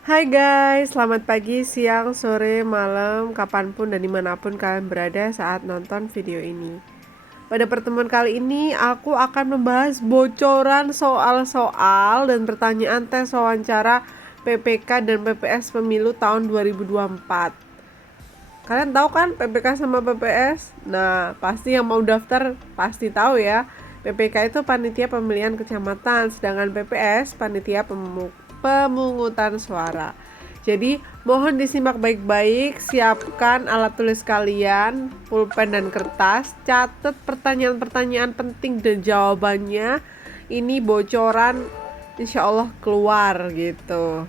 Hai guys, selamat pagi, siang, sore, malam, kapanpun dan dimanapun kalian berada saat nonton video ini. Pada pertemuan kali ini, aku akan membahas bocoran soal-soal dan pertanyaan tes wawancara PPK dan PPS Pemilu tahun 2024. Kalian tahu kan PPK sama PPS? Nah, pasti yang mau daftar pasti tahu ya. PPK itu panitia pemilihan kecamatan, sedangkan PPS panitia pemungutan suara. Jadi, mohon disimak baik-baik, siapkan alat tulis kalian, pulpen dan kertas, catat pertanyaan-pertanyaan penting dan jawabannya. Ini bocoran insya Allah keluar gitu.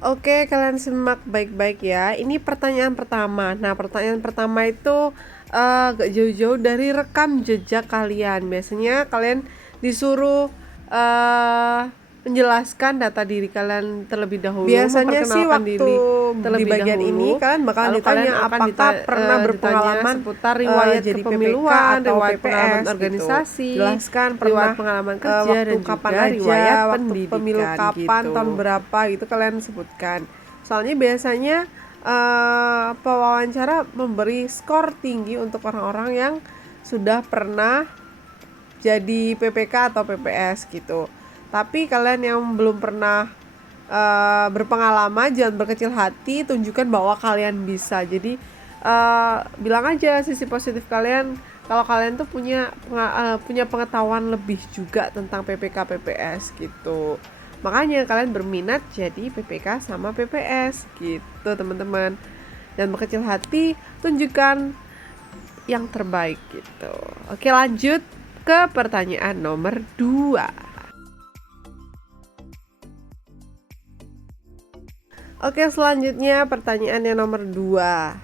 Oke, kalian simak baik-baik ya. Ini pertanyaan pertama. Nah, pertanyaan pertama itu gak jauh-jauh dari rekam jejak kalian. Biasanya kalian disuruh menjelaskan data diri kalian terlebih dahulu. Biasanya sih waktu di bagian ini kalian bakal ditanya apakah pernah berpengalaman seputar riwayat jadi kepemiluan, riwayat pengalaman organisasi, jelaskan riwayat pengalaman kerja dan kapan juga riwayat pendidikan pemilu kapan gitu. Tahun berapa gitu kalian sebutkan. Soalnya biasanya pewawancara memberi skor tinggi untuk orang-orang yang sudah pernah jadi PPK atau PPS gitu. Tapi kalian yang belum pernah berpengalaman, jangan berkecil hati, tunjukkan bahwa kalian bisa. Jadi bilang aja sisi positif kalian kalau kalian tuh punya pengetahuan lebih juga tentang PPK PPS gitu. Makanya kalian berminat jadi PPK sama PPS gitu teman-teman. Jangan berkecil hati, tunjukkan yang terbaik gitu. Oke, lanjut ke pertanyaan nomor 2. Oke, selanjutnya pertanyaan yang nomor 2.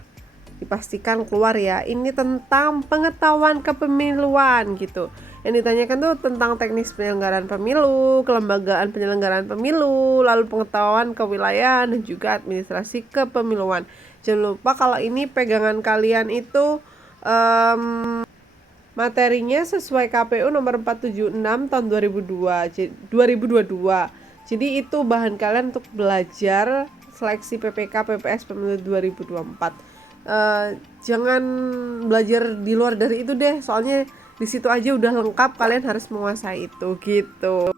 Dipastikan keluar ya. Ini tentang pengetahuan kepemiluan gitu. Yang ditanyakan tuh tentang teknis penyelenggaraan pemilu, kelembagaan penyelenggaraan pemilu, lalu pengetahuan kewilayahan dan juga administrasi kepemiluan. Jangan lupa kalau ini pegangan kalian itu materinya sesuai KPU nomor 476 tahun 2022. Jadi itu bahan kalian untuk belajar seleksi PPK PPS pemilu 2024. Jangan belajar di luar dari itu deh, soalnya di situ aja udah lengkap, kalian harus menguasai itu gitu.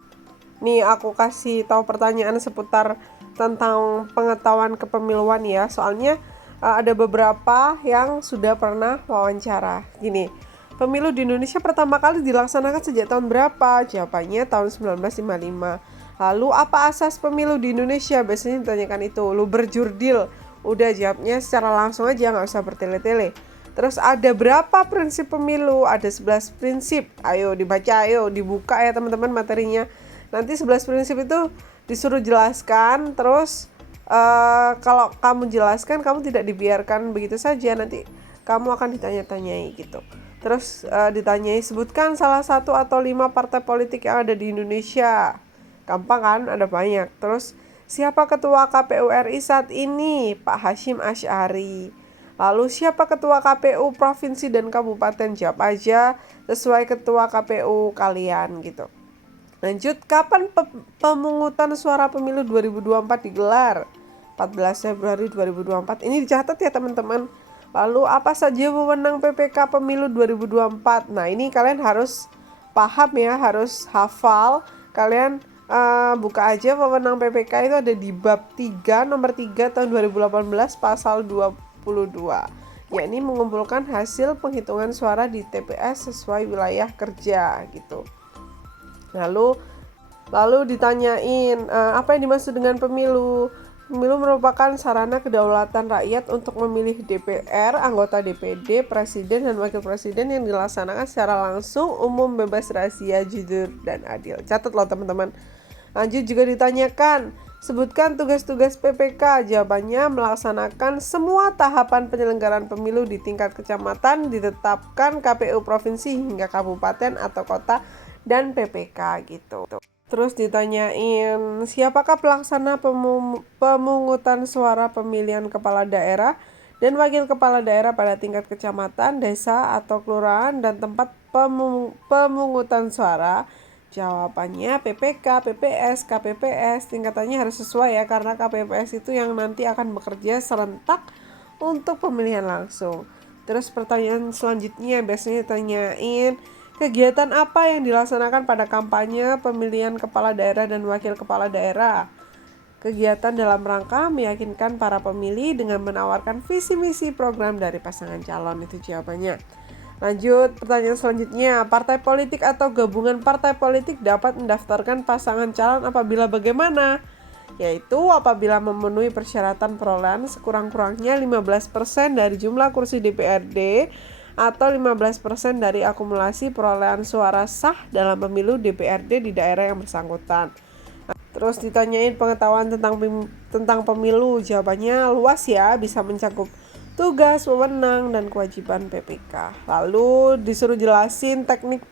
Nih aku kasih tahu pertanyaan seputar tentang pengetahuan kepemiluan ya, soalnya ada beberapa yang sudah pernah wawancara. Gini, pemilu di Indonesia pertama kali dilaksanakan sejak tahun berapa? Jawabannya tahun 1955. Lalu apa asas pemilu di Indonesia? Biasanya ditanyakan itu. Lu berjurdil. Udah jawabnya secara langsung aja, nggak usah bertele-tele. Terus ada berapa prinsip pemilu? Ada 11 prinsip. Ayo dibaca, ayo dibuka ya teman-teman materinya. Nanti 11 prinsip itu disuruh jelaskan. Terus kalau kamu jelaskan, kamu tidak dibiarkan begitu saja. Nanti kamu akan ditanya-tanyai gitu. Terus ditanyai, sebutkan salah satu atau 5 partai politik yang ada di Indonesia. Gampang kan, ada banyak. Terus siapa ketua KPU RI saat ini? Pak Hashim Asy'ari. Lalu siapa ketua KPU provinsi dan kabupaten? Jawab aja sesuai ketua KPU kalian gitu. Lanjut, kapan pemungutan suara pemilu 2024 digelar? 14 Februari 2024. Ini dicatat ya teman-teman. Lalu apa saja wewenang PPK pemilu 2024? Nah, ini kalian harus paham ya, harus hafal. Kalian buka aja wewenang PPK itu ada di bab 3 nomor 3 tahun 2018 pasal 22, yakni mengumpulkan hasil penghitungan suara di TPS sesuai wilayah kerja gitu. Lalu ditanyain apa yang dimaksud dengan pemilu. Pemilu merupakan sarana kedaulatan rakyat untuk memilih DPR, anggota DPD, presiden dan wakil presiden yang dilaksanakan secara langsung, umum, bebas, rahasia, jujur, dan adil. Catat loh teman-teman. Lanjut juga ditanyakan, sebutkan tugas-tugas PPK. Jawabannya melaksanakan semua tahapan penyelenggaraan pemilu di tingkat kecamatan, ditetapkan KPU provinsi hingga kabupaten atau kota, dan PPK gitu. Terus ditanyain, siapakah pelaksana pemungutan suara pemilihan kepala daerah dan wakil kepala daerah pada tingkat kecamatan, desa, atau kelurahan dan tempat pemungutan suara? Jawabannya PPK, PPS, KPPS. Tingkatannya harus sesuai ya, karena KPPS itu yang nanti akan bekerja serentak untuk pemilihan langsung. Terus pertanyaan selanjutnya biasanya ditanyain, kegiatan apa yang dilaksanakan pada kampanye pemilihan kepala daerah dan wakil kepala daerah? Kegiatan dalam rangka meyakinkan para pemilih dengan menawarkan visi misi program dari pasangan calon, itu jawabannya. Lanjut, pertanyaan selanjutnya, partai politik atau gabungan partai politik dapat mendaftarkan pasangan calon apabila bagaimana? Yaitu apabila memenuhi persyaratan perolehan sekurang-kurangnya 15% dari jumlah kursi DPRD atau 15% dari akumulasi perolehan suara sah dalam pemilu DPRD di daerah yang bersangkutan. Terus ditanyain pengetahuan tentang pemilu, jawabannya luas ya, bisa mencakup tugas, wewenang, dan kewajiban PPK. Lalu disuruh jelasin teknik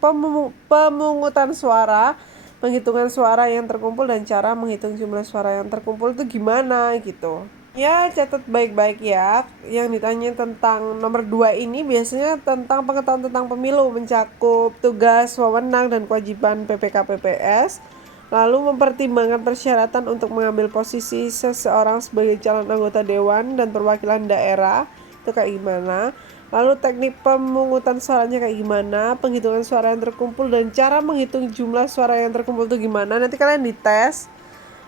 pemungutan suara, penghitungan suara yang terkumpul, dan cara menghitung jumlah suara yang terkumpul itu gimana gitu. Ya, catat baik-baik ya. Yang ditanya tentang nomor 2 ini biasanya tentang pengetahuan tentang pemilu, mencakup tugas, wewenang, dan kewajiban PPK PPS. Lalu mempertimbangkan persyaratan untuk mengambil posisi seseorang sebagai calon anggota dewan dan perwakilan daerah, itu kayak gimana. Lalu teknik pemungutan suaranya kayak gimana, penghitungan suara yang terkumpul, dan cara menghitung jumlah suara yang terkumpul itu gimana. Nanti kalian dites.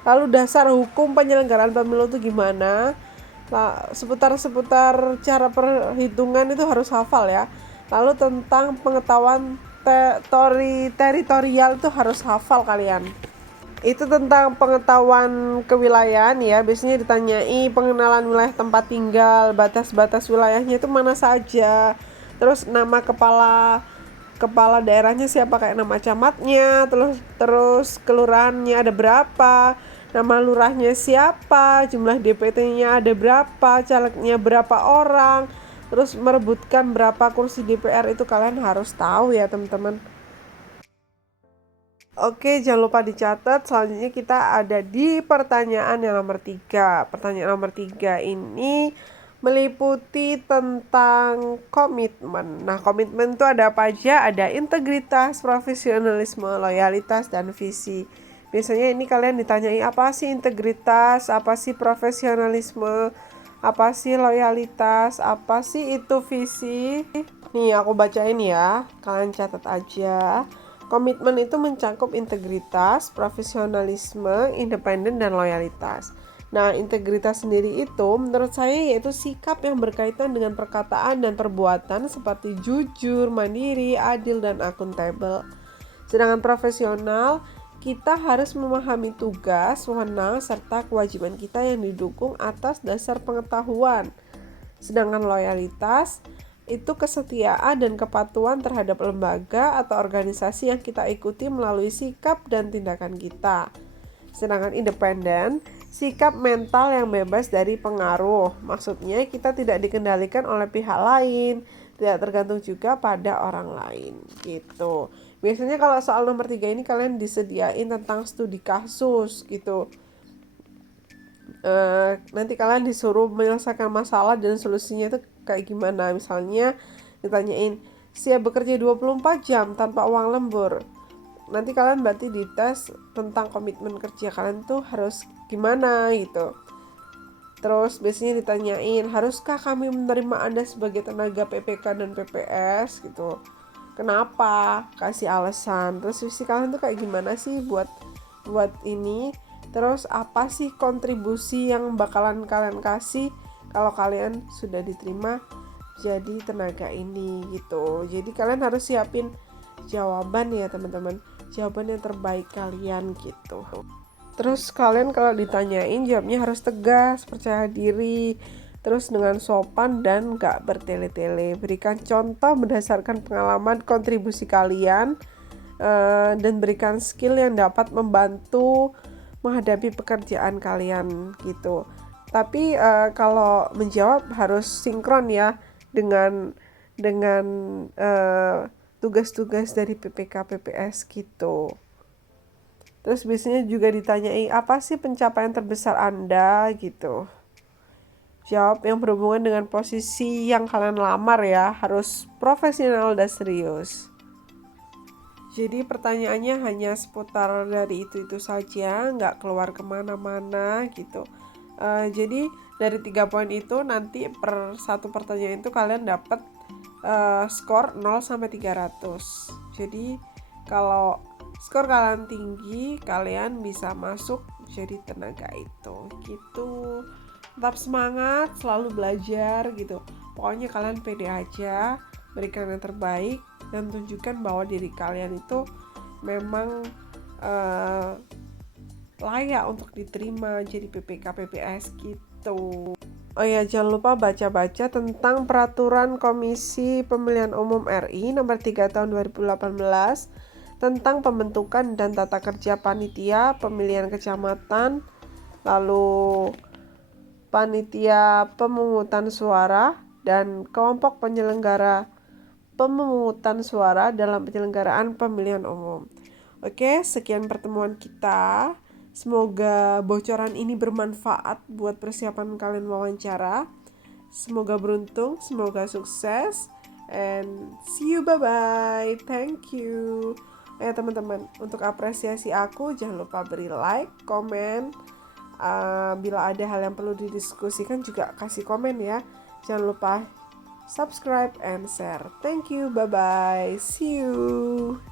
Lalu dasar hukum penyelenggaraan pemilu itu gimana. Seputar cara perhitungan itu harus hafal ya. Lalu tentang pengetahuan teritorial itu harus hafal kalian. Itu tentang pengetahuan kewilayahan ya, biasanya ditanyai pengenalan wilayah tempat tinggal, batas-batas wilayahnya itu mana saja, terus nama kepala daerahnya siapa, kayak nama camatnya, terus kelurahannya ada berapa, nama lurahnya siapa, jumlah DPT-nya ada berapa, calegnya berapa orang, terus merebutkan berapa kursi DPR, itu kalian harus tahu ya teman-teman. Oke, jangan lupa dicatat. Selanjutnya kita ada di pertanyaan yang nomor 3. Pertanyaan nomor 3 ini meliputi tentang komitmen. Nah, komitmen itu ada apa aja? Ada integritas, profesionalisme, loyalitas, dan visi. Biasanya ini kalian ditanyai apa sih integritas, apa sih profesionalisme, apa sih loyalitas, apa sih itu visi. Nih, aku bacain ya. Kalian catat aja. Komitmen itu mencakup integritas, profesionalisme, independen, dan loyalitas. Nah, integritas sendiri itu menurut saya yaitu sikap yang berkaitan dengan perkataan dan perbuatan seperti jujur, mandiri, adil, dan akuntabel. Sedangkan profesional, kita harus memahami tugas, wewenang, serta kewajiban kita yang didukung atas dasar pengetahuan. Sedangkan loyalitas itu kesetiaan dan kepatuhan terhadap lembaga atau organisasi yang kita ikuti melalui sikap dan tindakan kita. Sedangkan independen, sikap mental yang bebas dari pengaruh. Maksudnya kita tidak dikendalikan oleh pihak lain, tidak tergantung juga pada orang lain gitu. Biasanya kalau soal nomor 3 ini kalian disediain tentang studi kasus gitu. Nanti kalian disuruh menyelesaikan masalah dan solusinya itu kayak gimana. Misalnya ditanyain siap bekerja 24 jam tanpa uang lembur. Nanti kalian berarti dites tentang komitmen kerja kalian tuh harus gimana gitu. Terus biasanya ditanyain, haruskah kami menerima Anda sebagai tenaga PPK dan PPS gitu. Kenapa? Kasih alasan. Terus visi kalian tuh kayak gimana sih buat ini. Terus apa sih kontribusi yang bakalan kalian kasih kalau kalian sudah diterima jadi tenaga ini gitu. Jadi kalian harus siapin jawaban ya teman-teman, jawaban yang terbaik kalian gitu. Terus kalian kalau ditanyain jawabnya harus tegas, percaya diri, terus dengan sopan dan gak bertele-tele. Berikan contoh berdasarkan pengalaman kontribusi kalian dan berikan skill yang dapat membantu menghadapi pekerjaan kalian gitu. Tapi kalau menjawab harus sinkron ya dengan tugas-tugas dari PPK PPS gitu. Terus biasanya juga ditanyai apa sih pencapaian terbesar Anda gitu. Jawab yang berhubungan dengan posisi yang kalian lamar ya, harus profesional dan serius. Jadi pertanyaannya hanya seputar dari itu saja, nggak keluar kemana-mana gitu. Jadi dari 3 poin itu nanti per satu pertanyaan itu kalian dapat skor 0 sampai 300. Jadi kalau skor kalian tinggi, kalian bisa masuk jadi tenaga itu gitu. Tetap semangat, selalu belajar gitu. Pokoknya kalian pede aja, berikan yang terbaik dan tunjukkan bahwa diri kalian itu memang layak untuk diterima jadi PPK PPS gitu. Oh ya, jangan lupa baca-baca tentang peraturan Komisi Pemilihan Umum RI nomor 3 tahun 2018 tentang pembentukan dan tata kerja panitia pemilihan kecamatan, lalu panitia pemungutan suara dan kelompok penyelenggara pemungutan suara dalam penyelenggaraan pemilihan umum. Oke, sekian pertemuan kita. Semoga bocoran ini bermanfaat buat persiapan kalian wawancara. Semoga beruntung, semoga sukses, and see you, bye-bye. Thank you. Teman-teman, untuk apresiasi aku jangan lupa beri like, komen. Bila ada hal yang perlu didiskusikan juga kasih komen ya. Jangan lupa subscribe and share. Thank you, bye bye, see you.